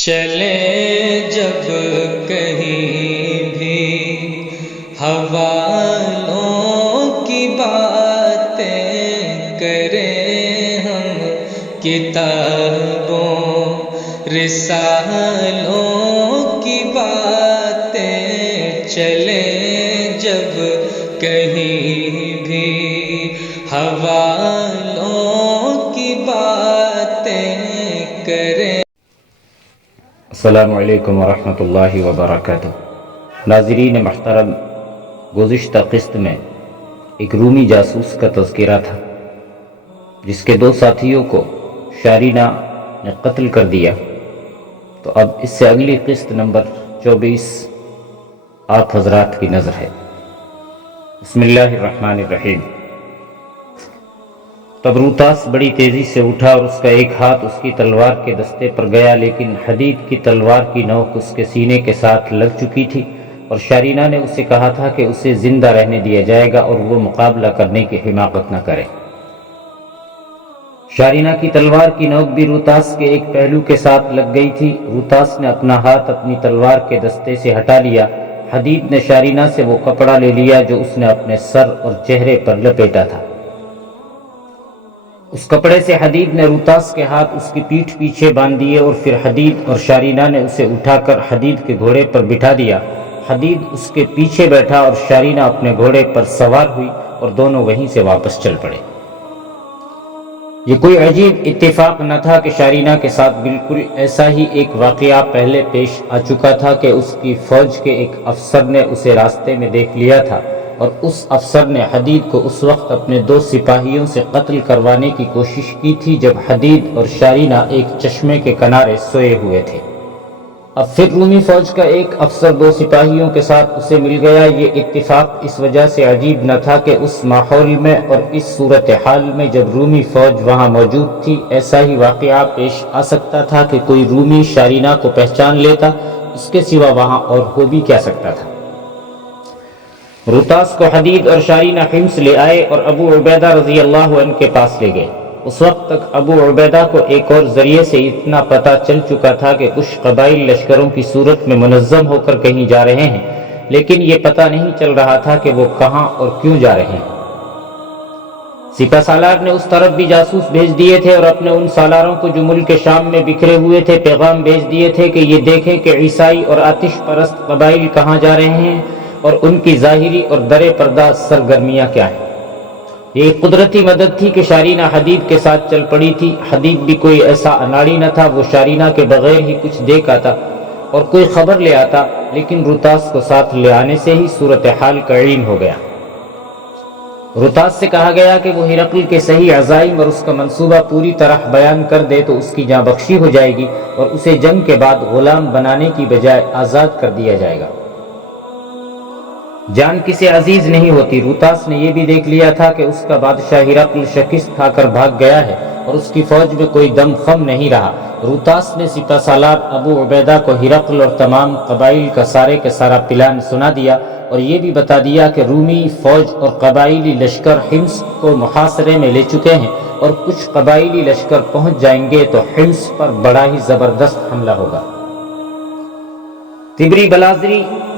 چلے جب کہیں بھی حوالوں کی باتیں کریں ہم، کتابوں رسالوں کی باتیں چلیں جب کہیں بھی حوالوں کی باتیں کریں۔ السلام علیکم ورحمۃ اللہ وبرکاتہ۔ ناظرین محترم، گزشتہ قسط میں ایک رومی جاسوس کا تذکرہ تھا جس کے 2 ساتھیوں کو شارینہ نے قتل کر دیا۔ تو اب اس سے اگلی قسط نمبر 24 آپ حضرات کی نظر ہے۔ بسم اللہ الرحمن الرحیم۔ تب روتاس بڑی تیزی سے اٹھا اور اس کا ایک ہاتھ اس کی تلوار کے دستے پر گیا، لیکن حدید کی تلوار کی نوک اس کے سینے کے ساتھ لگ چکی تھی، اور شارینہ نے اسے کہا تھا کہ اسے زندہ رہنے دیا جائے گا اور وہ مقابلہ کرنے کی حماقت نہ کرے۔ شارینہ کی تلوار کی نوک بھی روتاس کے ایک پہلو کے ساتھ لگ گئی تھی۔ روتاس نے اپنا ہاتھ اپنی تلوار کے دستے سے ہٹا لیا۔ حدید نے شارینہ سے وہ کپڑا لے لیا جو اس نے اپنے سر اور چہرے پر لپیٹا تھا۔ اس کپڑے سے حدید نے روتاس کے ہاتھ اس کی پیٹھ پیچھے باندھ دیے، اور پھر حدید اور شارینہ نے اسے اٹھا کر حدید کے گھوڑے پر بٹھا دیا۔ حدید اس کے پیچھے بیٹھا اور شارینہ اپنے گھوڑے پر سوار ہوئی، اور دونوں وہیں سے واپس چل پڑے۔ یہ کوئی عجیب اتفاق نہ تھا کہ شارینہ کے ساتھ بالکل ایسا ہی ایک واقعہ پہلے پیش آ چکا تھا کہ اس کی فوج کے ایک افسر نے اسے راستے میں دیکھ لیا تھا، اور اس افسر نے حدید کو اس وقت اپنے 2 سپاہیوں سے قتل کروانے کی کوشش کی تھی جب حدید اور شارینہ ایک چشمے کے کنارے سوئے ہوئے تھے۔ اب پھر رومی فوج کا ایک افسر 2 سپاہیوں کے ساتھ اسے مل گیا۔ یہ اتفاق اس وجہ سے عجیب نہ تھا کہ اس ماحول میں اور اس صورتحال میں جب رومی فوج وہاں موجود تھی، ایسا ہی واقعہ پیش آ سکتا تھا کہ کوئی رومی شارینہ کو پہچان لیتا، اس کے سوا وہاں اور ہو بھی کیا سکتا تھا۔ روتاس کو حدید اور شارینہ حمص لے آئے اور ابو عبیدہ رضی اللہ عنہ کے پاس لے گئے۔ اس وقت تک ابو عبیدہ کو ایک اور ذریعے سے اتنا پتہ چل چکا تھا کہ کچھ قبائل لشکروں کی صورت میں منظم ہو کر کہیں جا رہے ہیں، لیکن یہ پتہ نہیں چل رہا تھا کہ وہ کہاں اور کیوں جا رہے ہیں۔ سپہ سالار نے اس طرف بھی جاسوس بھیج دیے تھے، اور اپنے ان سالاروں کو جو ملک شام میں بکھرے ہوئے تھے پیغام بھیج دیے تھے کہ یہ دیکھیں کہ عیسائی اور آتش پرست قبائل کہاں جا رہے ہیں اور ان کی ظاہری اور در پردہ سرگرمیاں کیا ہیں۔ یہ ایک قدرتی مدد تھی کہ شارینہ حدید کے ساتھ چل پڑی تھی۔ حدید بھی کوئی ایسا اناڑی نہ تھا، وہ شارینہ کے بغیر ہی کچھ دیکھ آتا اور کوئی خبر لے آتا، لیکن روتاس کو ساتھ لے آنے سے ہی صورتحال کا علم ہو گیا۔ روتاس سے کہا گیا کہ وہ ہرقل کے صحیح عزائم اور اس کا منصوبہ پوری طرح بیان کر دے تو اس کی جاں بخشی ہو جائے گی، اور اسے جنگ کے بعد غلام بنانے کی بجائے آزاد کر دیا جائے گا۔ جان کسے عزیز نہیں ہوتی۔ روتاس نے یہ بھی دیکھ لیا تھا کہ اس کا بادشاہ ہرقل شکست کھا کر بھاگ گیا ہے اور اس کی فوج میں کوئی دم خم نہیں رہا۔ روتاس نے سپہ سالار ابو عبیدہ کو ہرقل اور تمام قبائل کا سارا پلان سنا دیا، اور یہ بھی بتا دیا کہ رومی فوج اور قبائلی لشکر حمص کو محاصرے میں لے چکے ہیں، اور کچھ قبائلی لشکر پہنچ جائیں گے تو حمص پر بڑا ہی زبردست حملہ ہوگا۔ طبری،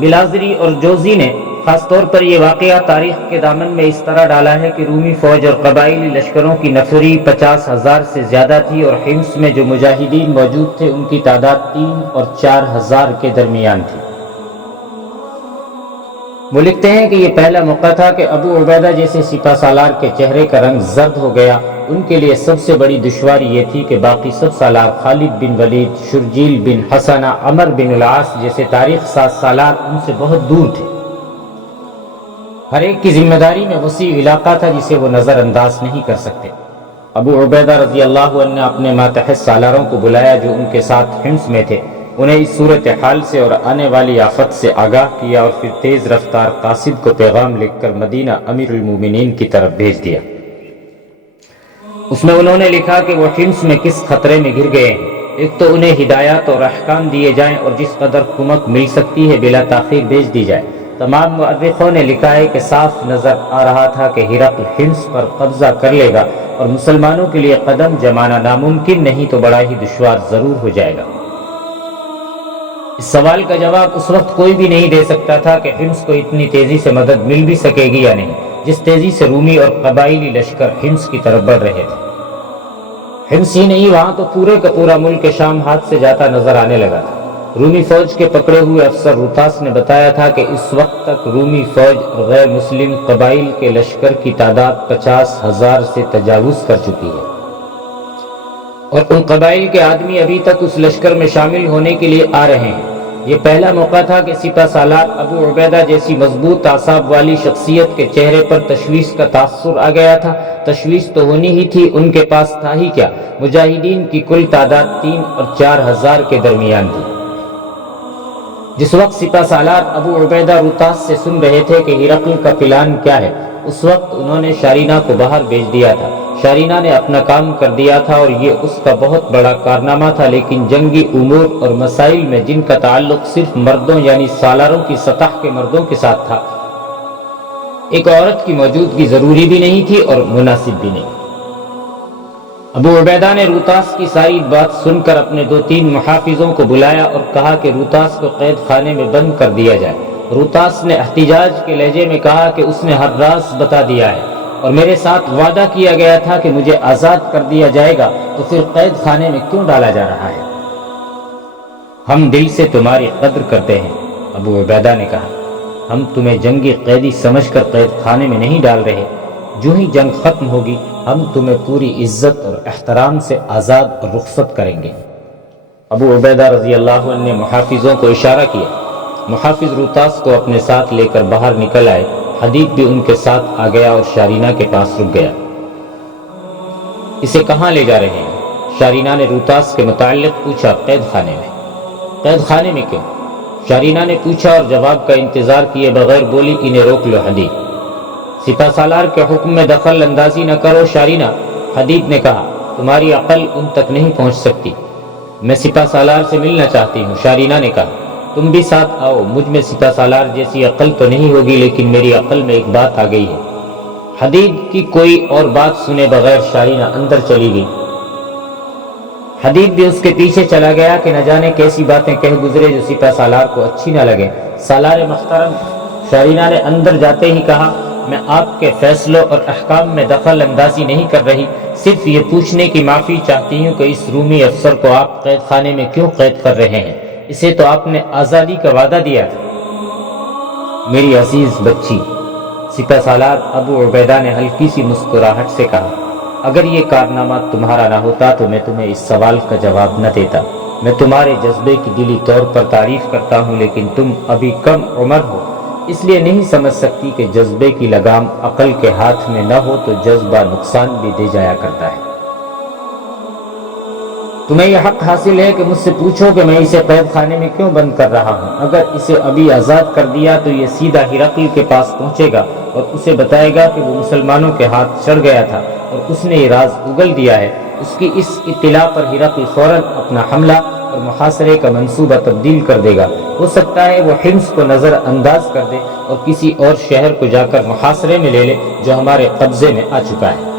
بلازری اور جوزی نے خاص طور پر یہ واقعہ تاریخ کے دامن میں اس طرح ڈالا ہے کہ رومی فوج اور قبائلی لشکروں کی نفری 50,000 سے زیادہ تھی، اور حمص میں جو مجاہدین موجود تھے ان کی تعداد 3 اور 4,000 کے درمیان تھی۔ وہ لکھتے ہیں کہ یہ پہلا موقع تھا کہ ابو عبیدہ جیسے سپہ سالار کے چہرے کا رنگ زرد ہو گیا۔ ان کے لیے سب سے بڑی دشواری یہ تھی کہ باقی سب سالار خالد بن ولید، شرجیل بن حسنہ، عمر بن العاص جیسے تاریخ ساز سالار ان سے بہت دور تھے۔ ہر ایک کی ذمہ داری میں وسیع علاقہ تھا جسے وہ نظر انداز نہیں کر سکتے۔ ابو عبیدہ رضی اللہ عنہ نے اپنے ماتحت سالاروں کو بلایا جو ان کے ساتھ حمص میں تھے، انہیں اس صورتحال سے اور آنے والی آفت سے آگاہ کیا، اور پھر تیز رفتار قاصد کو پیغام لکھ کر مدینہ امیر المومنین کی طرف بھیج دیا۔ اس میں انہوں نے لکھا کہ وہ حمص میں کس خطرے میں گر گئے ہیں۔ ایک تو انہیں ہدایات اور احکام دیے جائیں اور جس قدر کمک مل سکتی ہے بلا تاخیر بھیج دی جائے۔ تمام مؤرخوں نے لکھا ہے کہ صاف نظر آ رہا تھا کہ ہرقل حمص پر قبضہ کر لے گا، اور مسلمانوں کے لیے قدم جمانا ناممکن نہیں تو بڑا ہی دشوار ضرور ہو جائے گا۔ اس سوال کا جواب اس وقت کوئی بھی نہیں دے سکتا تھا کہ حمص کو اتنی تیزی سے مدد مل بھی سکے گی یا نہیں، جس تیزی سے رومی اور قبائلی لشکر حمص کی طرف بڑھ رہے تھے۔ حمص ہی نہیں، وہاں تو پورے کا پورا ملک شام ہاتھ سے جاتا نظر آنے لگا تھا۔ رومی فوج کے پکڑے ہوئے افسر روتاس نے بتایا تھا کہ اس وقت تک رومی فوج اور غیر مسلم قبائل کے لشکر کی تعداد 50,000 سے تجاوز کر چکی ہے، اور ان قبائل کے آدمی ابھی تک اس لشکر میں شامل ہونے کے لیے آ رہے ہیں۔ یہ پہلا موقع تھا کہ سپہ سالار ابو عبیدہ جیسی مضبوط اعصاب والی شخصیت کے چہرے پر تشویش کا تاثر آ گیا تھا۔ تشویش تو ہونی ہی تھی، ان کے پاس تھا ہی کیا؟ مجاہدین کی کل تعداد 3 اور 4,000 کے درمیان تھی۔ جس وقت سپہ سالار ابو عبیدہ روتاس سے سن رہے تھے کہ ہرقل کا پلان کیا ہے، اس وقت انہوں نے شارینہ کو باہر بھیج دیا تھا۔ شارینہ نے اپنا کام کر دیا تھا اور یہ اس کا بہت بڑا کارنامہ تھا، لیکن جنگی امور اور مسائل میں جن کا تعلق صرف مردوں یعنی سالاروں کی سطح کے مردوں کے ساتھ تھا، ایک عورت کی موجودگی ضروری بھی نہیں تھی اور مناسب بھی نہیں۔ ابو عبیدہ نے روتاس کی ساری بات سن کر اپنے 2-3 محافظوں کو بلایا اور کہا کہ روتاس کو قید خانے میں بند کر دیا جائے۔ روتاس نے احتجاج کے لہجے میں کہا کہ اس نے ہر راز بتا دیا ہے اور میرے ساتھ وعدہ کیا گیا تھا کہ مجھے آزاد کر دیا جائے گا، تو پھر قید خانے میں کیوں ڈالا جا رہا ہے؟ ہم دل سے تمہاری قدر کرتے ہیں، ابو عبیدہ نے کہا۔ ہم تمہیں جنگی قیدی سمجھ کر قید خانے میں نہیں ڈال رہے۔ جو ہی جنگ ختم ہوگی ہم تمہیں پوری عزت اور احترام سے آزاد اور رخصت کریں گے۔ ابو عبیدہ رضی اللہ عنہ نے محافظوں کو اشارہ کیا۔ محافظ روتاس کو اپنے ساتھ لے کر باہر نکل آئے۔ حدید بھی ان کے ساتھ آ گیا اور شارینہ کے پاس رک گیا۔ اسے کہاں لے جا رہے ہیں؟ شارینہ نے روتاس کے متعلق پوچھا۔ قید خانے میں۔ قید خانے میں کیوں؟ شارینہ نے پوچھا اور جواب کا انتظار کیے بغیر بولی، انہیں روک لو حدید۔ سپہ سالار کے حکم میں دخل اندازی نہ کرو شارینہ، حدید نے کہا۔ تمہاری عقل ان تک نہیں پہنچ سکتی۔ میں سپہ سالار سے ملنا چاہتی ہوں، شارینہ نے کہا۔ تم بھی ساتھ آؤ۔ مجھ میں سپہ سالار جیسی عقل تو نہیں ہوگی، لیکن میری عقل میں ایک بات آ گئی ہے۔ حدید کی کوئی اور بات سنے بغیر شارینہ اندر چلی گئی۔ حدید بھی اس کے پیچھے چلا گیا کہ نہ جانے کیسی باتیں کہہ گزرے جو سپہ سالار کو اچھی نہ لگے۔ سالار محترم، شارینہ نے اندر جاتے ہی کہا، میں آپ کے فیصلوں اور احکام میں دخل اندازی نہیں کر رہی، صرف یہ پوچھنے کی معافی چاہتی ہوں کہ اس رومی افسر کو آپ قید خانے میں کیوں قید کر رہے ہیں؟ اسے تو آپ نے آزادی کا وعدہ دیا تھا۔ میری عزیز بچی، سپہ سالار ابو عبیدہ نے ہلکی سی مسکراہٹ سے کہا، اگر یہ کارنامہ تمہارا نہ ہوتا تو میں تمہیں اس سوال کا جواب نہ دیتا۔ میں تمہارے جذبے کی دلی طور پر تعریف کرتا ہوں، لیکن تم ابھی کم عمر ہو، اس لیے نہیں سمجھ سکتی کہ جذبے کی لگام عقل کے ہاتھ میں نہ ہو تو جذبہ نقصان بھی دے جایا کرتا ہے۔ تمہیں یہ حق حاصل ہے کہ مجھ سے پوچھو کہ میں اسے قید خانے میں کیوں بند کر رہا ہوں۔ اگر اسے ابھی آزاد کر دیا تو یہ سیدھا ہرقل کے پاس پہنچے گا اور اسے بتائے گا کہ وہ مسلمانوں کے ہاتھ چڑھ گیا تھا اور اس نے یہ راز اگل دیا ہے۔ اس کی اس اطلاع پر ہرقل فوراً اپنا حملہ اور محاصرے کا منصوبہ تبدیل کر دے گا۔ ہو سکتا ہے وہ حمص کو نظر انداز کر دے اور کسی اور شہر کو جا کر محاصرے میں لے لے جو ہمارے قبضے میں آ چکا ہے۔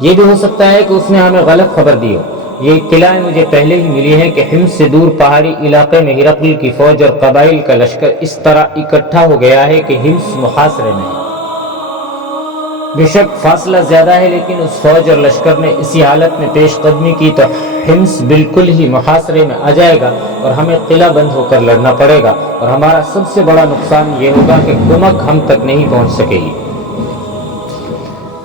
یہ بھی ہو سکتا ہے کہ اس نے ہمیں غلط خبر دی ہو۔ یہ اطلاع مجھے پہلے ہی ملی ہے کہ حمص سے دور پہاڑی علاقے میں ہرقل کی فوج اور قبائل کا لشکر اس طرح اکٹھا ہو گیا ہے کہ حمص محاصرے میں ہے۔ بے شک فاصلہ زیادہ ہے، لیکن اس فوج اور لشکر نے اسی حالت میں پیش قدمی کی تو حمص بالکل ہی محاصرے میں آ جائے گا اور ہمیں قلعہ بند ہو کر لڑنا پڑے گا، اور ہمارا سب سے بڑا نقصان یہ ہوگا کہ کمک ہم تک نہیں پہنچ سکے گی۔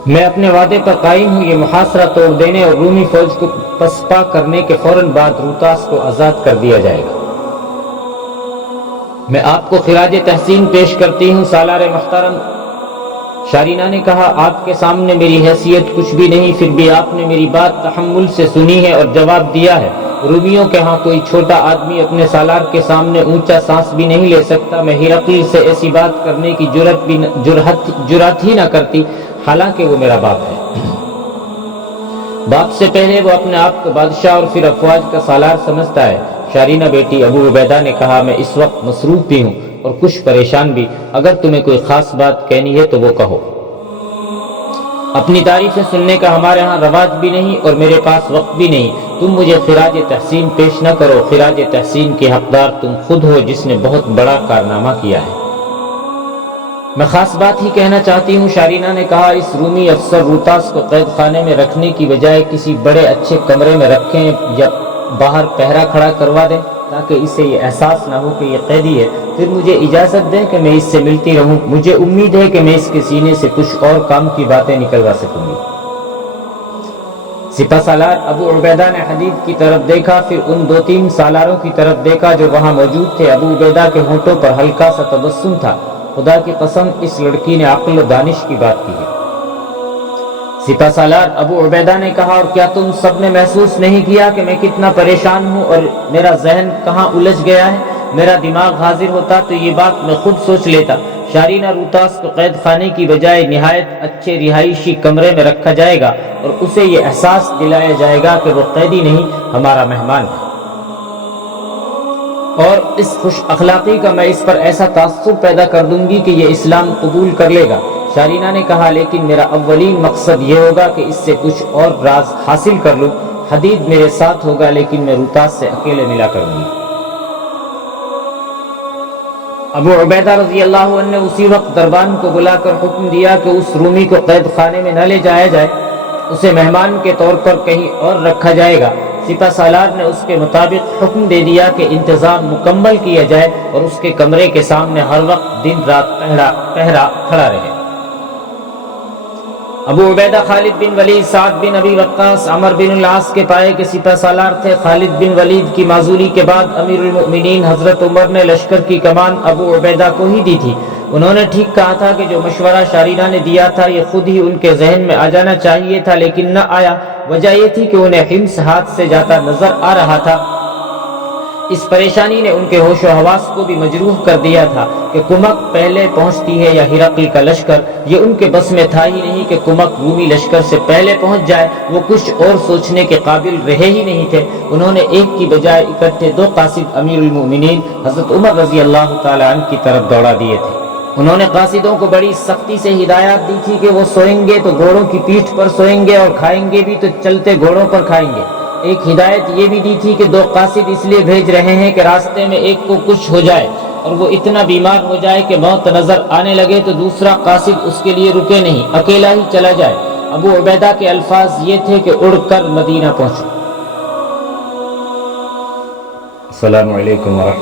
میں اپنے وعدے پر قائم ہوں۔ یہ محاصرہ توڑ دینے اور رومی فوج کو پسپا کرنے کے فوراً بعد روتاس کو آزاد کر دیا جائے گا۔ میں آپ کو خراج تحسین پیش کرتی ہوں سالار محترم، شارینہ نے کہا۔ آپ کے سامنے میری حیثیت کچھ بھی نہیں، پھر بھی آپ نے میری بات تحمل سے سنی ہے اور جواب دیا ہے۔ رومیوں کے ہاں کوئی چھوٹا آدمی اپنے سالار کے سامنے اونچا سانس بھی نہیں لے سکتا۔ میں ہرقل سے ایسی بات کرنے کی جرأت ہی نہ کرتی، حالانکہ وہ میرا باپ ہے۔ باپ سے پہلے وہ اپنے آپ کو بادشاہ اور پھر افواج کا سالار سمجھتا ہے۔ شارینہ بیٹی، ابو عبیدہ نے کہا، میں اس وقت مصروف بھی ہوں اور کچھ پریشان بھی۔ اگر تمہیں کوئی خاص بات کہنی ہے تو وہ کہو۔ اپنی تعریفیں سننے کا ہمارے ہاں رواج بھی نہیں اور میرے پاس وقت بھی نہیں۔ تم مجھے خراج تحسین پیش نہ کرو، خراج تحسین کے حقدار تم خود ہو جس نے بہت بڑا کارنامہ کیا ہے۔ میں خاص بات ہی کہنا چاہتی ہوں، شارینہ نے کہا، اس رومی افسر روتاس کو قید خانے میں رکھنے کی بجائے کسی بڑے اچھے کمرے میں رکھیں یا باہر پہرا کھڑا کروا دیں تاکہ اسے یہ احساس نہ ہو کہ یہ قیدی ہے، پھر مجھے اجازت دیں کہ میں اس سے ملتی رہوں، مجھے امید ہے کہ میں اس کے سینے سے کچھ اور کام کی باتیں نکلوا سکوں گی۔ سپہ سالار ابو عبیدہ نے حدیث کی طرف دیکھا، پھر ان 2-3 سالاروں کی طرف دیکھا جو وہاں موجود تھے۔ ابو عبیدہ کے ہونٹوں پر ہلکا سا تبسم تھا۔ خدا کی قسم اس لڑکی نے عقل و دانش کی بات کی ہے۔ سپہ سالار ابو عبیدہ نے کہا، اور کیا تم سب نے محسوس نہیں کیا کہ میں کتنا پریشان ہوں اور میرا ذہن کہاں الجھ گیا ہے؟ میرا دماغ حاضر ہوتا تو یہ بات میں خود سوچ لیتا۔ شارینہ روتاس کو قید خانے کی بجائے نہایت اچھے رہائشی کمرے میں رکھا جائے گا اور اسے یہ احساس دلایا جائے گا کہ وہ قیدی نہیں، ہمارا مہمان ہے۔ اور اس خوش اخلاقی کا میں اس پر ایسا تاثر پیدا کر دوں گی کہ یہ اسلام قبول کر لے گا۔ شارینہ نے کہا، لیکن میرا اولین مقصد یہ ہوگا کہ اس سے کچھ اور راز حاصل کر لوں۔ حدید میرے ساتھ ہوگا لیکن میں روتاس سے اکیلے ملا کروں گی۔ ابو عبیدہ رضی اللہ عنہ نے اسی وقت دربان کو بلا کر حکم دیا کہ اس رومی کو قید خانے میں نہ لے جایا جائے، اسے مہمان کے طور پر کہیں اور رکھا جائے گا۔ سپہ سالار نے اس کے مطابق حکم دے دیا کہ انتظام مکمل کیا جائے اور اس کے کمرے کے سامنے ہر وقت دن رات پہرا کھڑا رہے۔ ابو عبیدہ خالد بن ولید، سعد بن ابی وقاص، عمر بن العاص کے پائے کے سپہ سالار تھے۔ خالد بن ولید کی معزولی کے بعد امیر المؤمنین حضرت عمر نے لشکر کی کمان ابو عبیدہ کو ہی دی تھی۔ انہوں نے ٹھیک کہا تھا کہ جو مشورہ شارینہ نے دیا تھا یہ خود ہی ان کے ذہن میں آ جانا چاہیے تھا، لیکن نہ آیا۔ وجہ یہ تھی کہ انہیں حمص ہاتھ سے جاتا نظر آ رہا تھا۔ اس پریشانی نے ان کے ہوش و حواس کو بھی مجروح کر دیا تھا کہ کمک پہلے پہنچتی ہے یا ہرقل کا لشکر۔ یہ ان کے بس میں تھا ہی نہیں کہ کمک رومی لشکر سے پہلے پہنچ جائے۔ وہ کچھ اور سوچنے کے قابل رہے ہی نہیں تھے۔ انہوں نے ایک کی بجائے اکٹھے 2 قاصد امیر المؤمنین حضرت عمر رضی اللہ تعالی عنہ کی طرف دوڑا دیے تھے۔ انہوں نے قاصدوں کو بڑی سختی سے ہدایات دی تھی کہ وہ سوئیں گے تو گھوڑوں کی پیٹھ پر سوئیں گے اور کھائیں گے بھی تو چلتے گھوڑوں پر کھائیں گے۔ ایک ہدایت یہ بھی دی تھی کہ 2 قاصد اس لیے بھیج رہے ہیں کہ راستے میں ایک کو کچھ ہو جائے اور وہ اتنا بیمار ہو جائے کہ موت نظر آنے لگے تو دوسرا قاصد اس کے لیے رکے نہیں، اکیلا ہی چلا جائے۔ ابو عبیدہ کے الفاظ یہ تھے کہ اڑ کر مدینہ پہنچو۔ السلام علیکم ورحمۃ